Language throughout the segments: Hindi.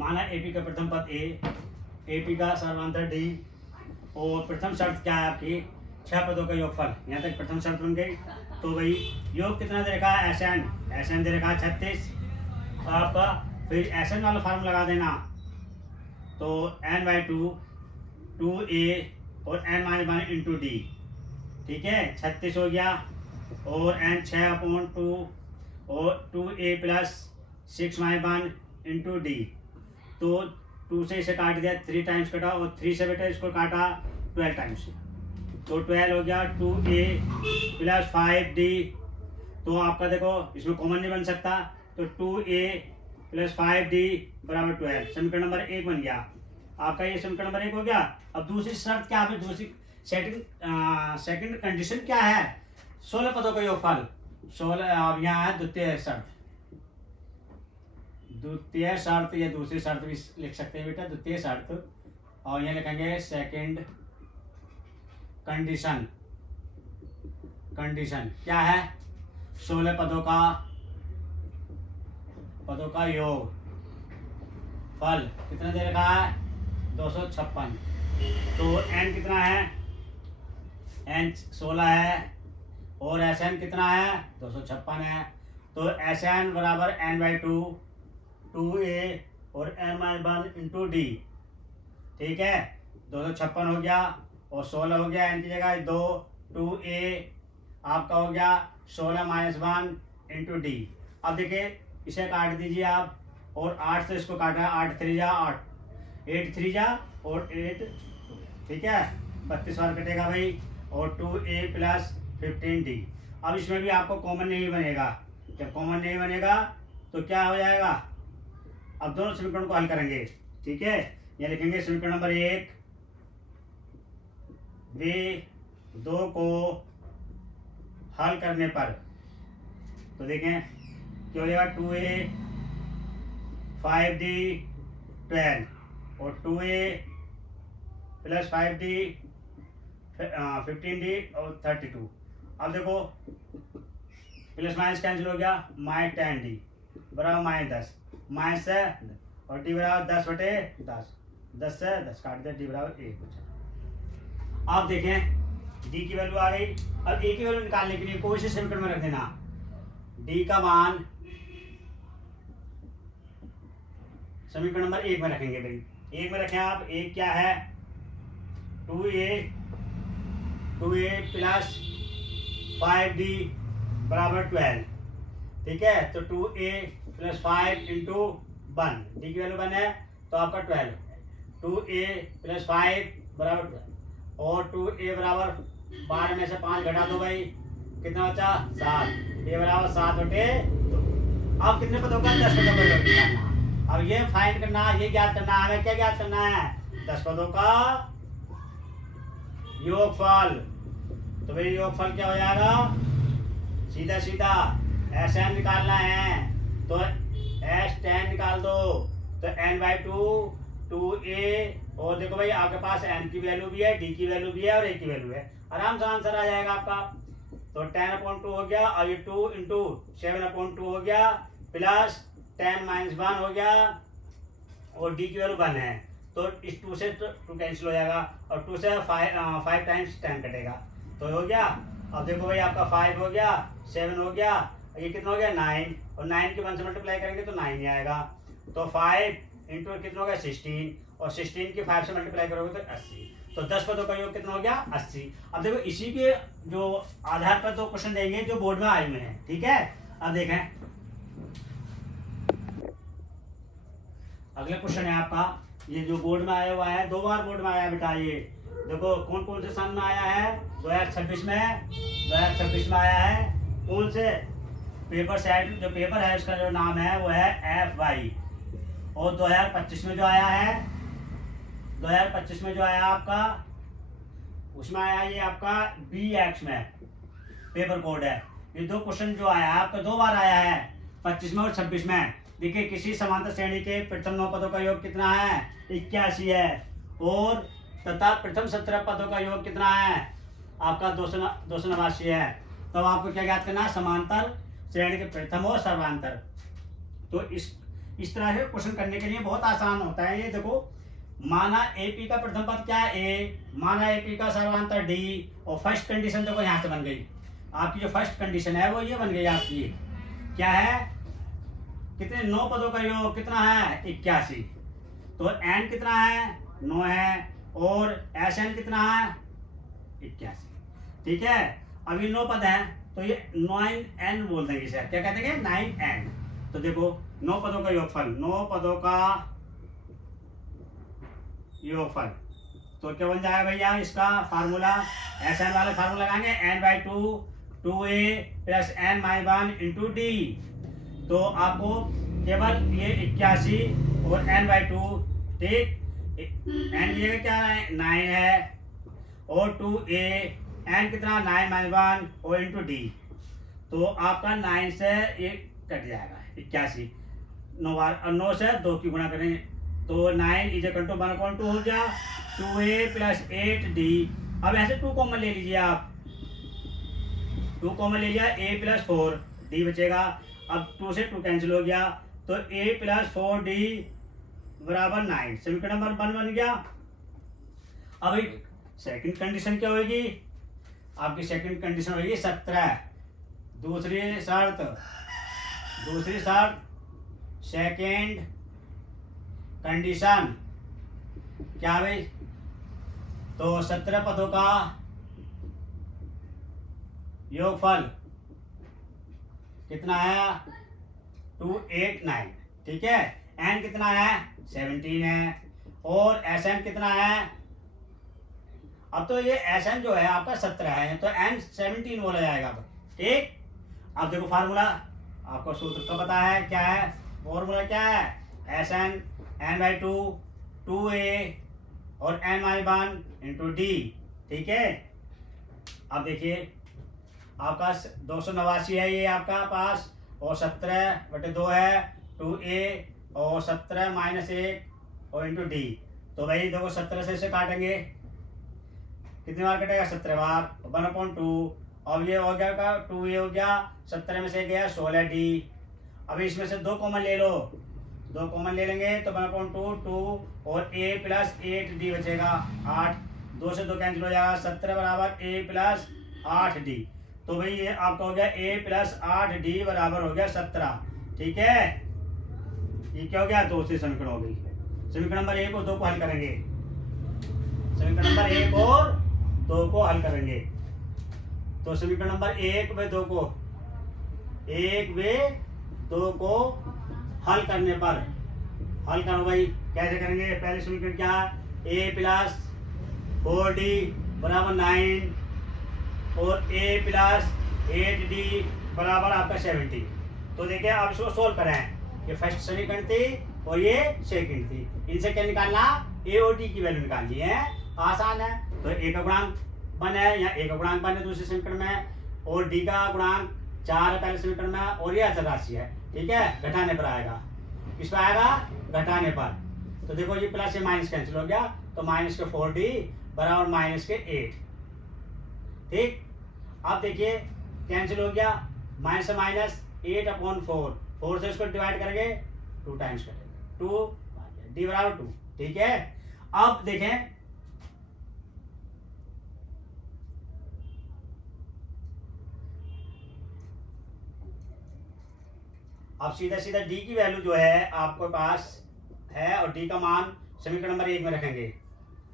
माना एपी का प्रथम पद ए, एपी का सर्वांतर डी, और प्रथम शर्त क्या है आपकी, 6 पदों का योगफल। यहाँ तक प्रथम शर्त बन गई। तो भाई योग कितना दे रखा है, एस एन दे रखा है 36 आपका। फिर एस एन वाला फार्म लगा देना, तो एन बाई टू ए और एन माइनस 1 इंटू डी। ठीक है, 36 हो गया, और एन 6/2 और 2a plus 6 minus 1 into D. तो 2 से इसे काट दिया, 3 टाइम्स कटा, और 3 से बेटा इसको काटा 12 टाइम्स, तो 12 हो गया 2a प्लस 5d। तो आपका देखो इसमें कॉमन नहीं बन सकता, तो 2a प्लस 5d बराबर 12। समीकरण नंबर 1 बन गया आपका, ये समीकरण नंबर 1 हो गया। अब दूसरी शर्त क्या है, दूसरी सेकंड कंडीशन क्या है, 16 पदों का योगफल। 16 अब यहाँ है द्वितीय शर्त, द्वितीय शर्त या दूसरी शर्त भी लिख सकते हैं बेटा, द्वितीय शर्त। और यहाँ लिखेंगे सेकंड कंडीशन। कंडीशन क्या है, 16 पदों का योग फल कितना दे रखा है, 256। तो n कितना है, n 16 है, और एस एन कितना है, 256 है। तो एस एन बराबर n बाई 2a और n माइनस 1 इंटू डी। ठीक है, 256 हो गया, और 16 हो गया, n की जगह 2a आपका हो गया 16 माइनस 1 इंटू डी। अब देखिए इसे काट दीजिए आप, और 8 से इसको काटा, 8 3 जा 8, 8 3 जा और 8, ठीक है 32 बार कटेगा भाई, और 2a प्लस 15d। अब इसमें भी आपको कॉमन नहीं बनेगा, जब कॉमन नहीं बनेगा तो क्या हो जाएगा, अब दोनों समीकरण को हल करेंगे। ठीक है, ये लिखेंगे समीकरण नंबर 1, वे दो को हल करने पर, तो देखें क्या हो जाएगा, 2a 5d 12 और 2a प्लस 5d 15d और 32। अब देखो प्लस माइनस कैंसिल हो गया, माइनस 10d बराबर माइनस 10, माइनस से और d बराबर 10/10, 10 से 10 काट दिया, d बराबर 1। आप देखें d की वैल्यू आ गई। अब a की वैल्यू निकालने के लिए कोई से समीकरण में रख देना, d का मान समीकरण नंबर 1 में रखेंगे भाई, 1 में रखें आप। 1 क्या है, 2a प्लस 5d बराबर 12। ठीक है, तो 2a प्लस 5 इंटू 1, डी की वैल्यू 1 है तो आपका 12, 2a प्लस 5 बराबर 12, और 2a बराबर 12 में से 5 घटा दो भाई, कितना बचा 7, a बराबर 7/2। अब कितने पदों का, 10 पदों का योग निकालना। अब ये फाइंड करना, ये ज्ञात करना है, हमें क्या ज्ञात करना है, 10 पदों का योगफल। तो भाई योगफल क्या हो जाएगा, सीधा सीधा एस एन निकालना है, तो एस 10 निकाल दो, तो n बाई 2a, और देखो भाई आपके पास n की वैल्यू भी है, d की वैल्यू भी है, और a की वैल्यू है, आराम से आंसर आ जाएगा आपका। तो 10/2 हो गया, और ये 2 इंटू 7/2 हो गया, प्लस 10 माइनस 1 हो गया, और d की वैल्यू 1 है, तो इस 2 से 2 कैंसिल हो जाएगा, और 2 से 5 टाइम्स 10 कटेगा, तो हो गया। अब देखो भाई आपका 5 हो गया, 7 हो गया, ये कितना हो गया 9, और 9 के 1 से मल्टीप्लाई करेंगे तो 9 ही आएगा। तो 5 इंटू कितना हो गया 16, और 16 के 5 से मल्टीप्लाई करोगे तो 80। तो 10 पदों का योग कितना हो गया 80। अब देखो इसी के जो आधार पर 2 क्वेश्चन देंगे जो बोर्ड में आए हुए हैं। ठीक है, अब देखें अगला क्वेश्चन है आपका, ये जो बोर्ड में आया हुआ है, 2 बार बोर्ड में आया बेटा। ये देखो कौन कौन से सन में आया है, 2026 में, 2026 में आया है। कौन से पेपर सेट, जो पेपर है उसका जो नाम है वो है FY। और 2025 में जो आया है, 2025 में जो आया आपका, उसमें आया ये आपका BX में पेपर कोड है। ये 2 क्वेश्चन जो आया है आपका 2 बार आया है, 25 में और 26 में। देखिए किसी समांतर श्रेणी के प्रथम 9 पदों का योग कितना है, 81 है, और तथा प्रथम 17 पदों का योग कितना है आपका 289 है। तब आपको क्या ज्ञात करना है, समांतर श्रेणी के प्रथम और सर्वांतर। तो इस तरह से क्वेश्चन करने के लिए बहुत आसान होता है। ये देखो, माना एपी का प्रथम पद क्या है ए, माना एपी का सर्वांतर डी, और फर्स्ट कंडीशन देखो यहाँ से बन गई आपकी। जो फर्स्ट कंडीशन है वो ये बन गई आपकी, क्या है, कितने 9 पदों का योग कितना है 81। तो एन कितना है 9 है, और एस एन कितना है 81। ठीक है, अब ये 9 पद है तो ये 9n बोल देंगे इसे, क्या कहते हैं 9n। तो देखो 9 पदों का योगफल, 9 पदों का योगफल, तो क्या बन जाएगा भैया इसका फार्मूला, एस एन वाला फार्मूला लगाएंगे, n/2 2a plus n-1 into D. तो आपको केवल ये 81 और n/2, ठीक, n की जगह क्या है 9 है, और 2a, n कितना 9-1 और इंटू डी। तो आपका 9 से ये कट जाएगा 81, 9 से 2 की गुणा करेंगे तो 9 इज इक्वल टू 1/2 हो गया, 2a प्लस 8d। अब ऐसे 2 कॉमन ले लीजिए आप, 2 कॉमन ले लिया, a प्लस 4d बचेगा। अब 2 से 2 कैंसिल हो गया, तो a प्लस 4d बराबर 9, समीकरण नंबर 1 बन गया। अब सेकंड कंडीशन क्या होगी आपकी, सेकंड कंडीशन होगी 17। दूसरी शर्त सेकंड कंडीशन क्या भाई, तो 17 पदों का योगफल कितना है 289। ठीक है, n कितना है 17 है, और Sn कितना है, अब तो ये Sn जो है आपका 17 है तो n 17 बोला जाएगा। ठीक, अब देखो फार्मूला आपको सूत्र का पता है, क्या है फॉर्मूला, क्या है Sn n/2 2a और n-1 इंटू डी। ठीक है, अब देखिए आपका 289 है ये आपका पास, और 17/2 है 2a और 17 माइनस 1 और इंटू डी। तो भाई देखो 17 से इसे काटेंगे, कितनी बार कटेगा 17 बार, 1/2। अब ये हो गया का 2a हो गया, 17 में से गया 16d। अब इसमें से 2 कॉमन ले लो, 2 कॉमन ले लेंगे तो 1/2 2 और a प्लस 8d बचेगा 8, 2 से 2 कैंसिल हो जाएगा, 17 बराबर a प्लस 8d। तो भाई ये आपका हो गया a प्लस 8d बराबर हो गया 17। ठीक है, ये क्या हो गया, दूसरी समीकरण हो गई। समीकरण नंबर 1 और 2 को हल करेंगे, समीकरण नंबर 1 और 2 को हल करेंगे। तो समीकरण नंबर 1 व 2 को हल करने पर, हल करो भाई, कैसे करेंगे, पहले समीकरण क्या है, a प्लस 4d बराबर 9 और a प्लस 8d बराबर आपका 70। तो देखिए आप इसको सोल्व करें, ये फर्स्ट समीकरण थी और ये सेकंड थी, इनसे क्या निकालना, a और d की वैल्यू निकालनी है, आसान है। तो a का गुणांक 1 है, यहाँ a का गुणांक 1 है दूसरे समीकरण में, और d का गुणांक 4 है पहले समीकरण में, और ये अचर राशि है। ठीक है, घटाने पर आएगा, किस पर आएगा, घटाने पर। तो देखो ये प्लस से माइनस कैंसिल हो गया, तो माइनस के 4d बराबर माइनस के 8। ठीक, अब देखिए कैंसिल हो गया, माइनस से माइनस 8/4, 4 से इसको डिवाइड करेंगे 2 टाइम्स करेंगे, 2 d बराबर 2। ठीक है, अब देखें अब सीधा सीधा d की वैल्यू जो है आपके पास है, और d का मान समीकरण नंबर 1 में रखेंगे,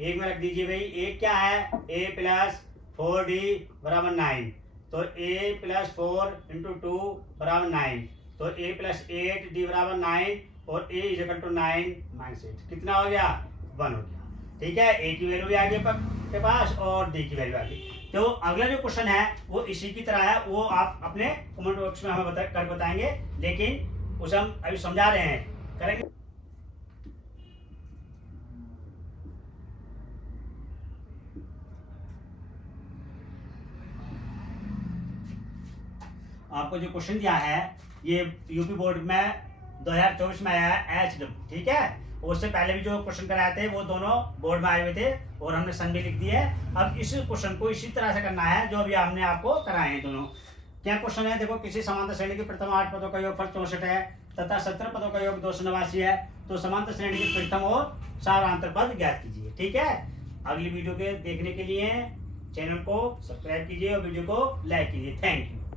1 में रख दीजिए भाई। 1 क्या है, a प्लस 4d बराबर 9, तो a प्लस 4 इंटू 2 बराबर 9, तो a प्लस 8d बराबर 9, और a is equal to 9 minus 8, कितना हो गया 1 हो गया। ठीक है, a की वैल्यू भी आ गई आपके पास और d की वैल्यू आ गई। तो अगला जो क्वेश्चन है वो इसी की तरह है, वो आप अपने कमेंट बॉक्स में हमें कर बताएंगे, लेकिन उसे हम अभी समझा रहे हैं, करेंगे। आपको जो क्वेश्चन दिया है ये यूपी बोर्ड में 2024 में आया है HW। ठीक है, उससे पहले भी जो क्वेश्चन कराए थे वो दोनों बोर्ड में आए हुए थे, और हमने सन भी लिख दी है। अब इस क्वेश्चन को इसी तरह से करना है जो अभी हमने आपको कराए हैं दोनों। क्या क्वेश्चन है, देखो, किसी समांतर श्रेणी के प्रथम 8 पदों का योगफल 64 है तथा 17 पदों का योग 289 है, तो समांतर श्रेणी के प्रथम और सारांतर पद ज्ञात कीजिए। ठीक है, अगली वीडियो के देखने के लिए चैनल को सब्सक्राइब कीजिए और वीडियो को लाइक कीजिए। Thank you.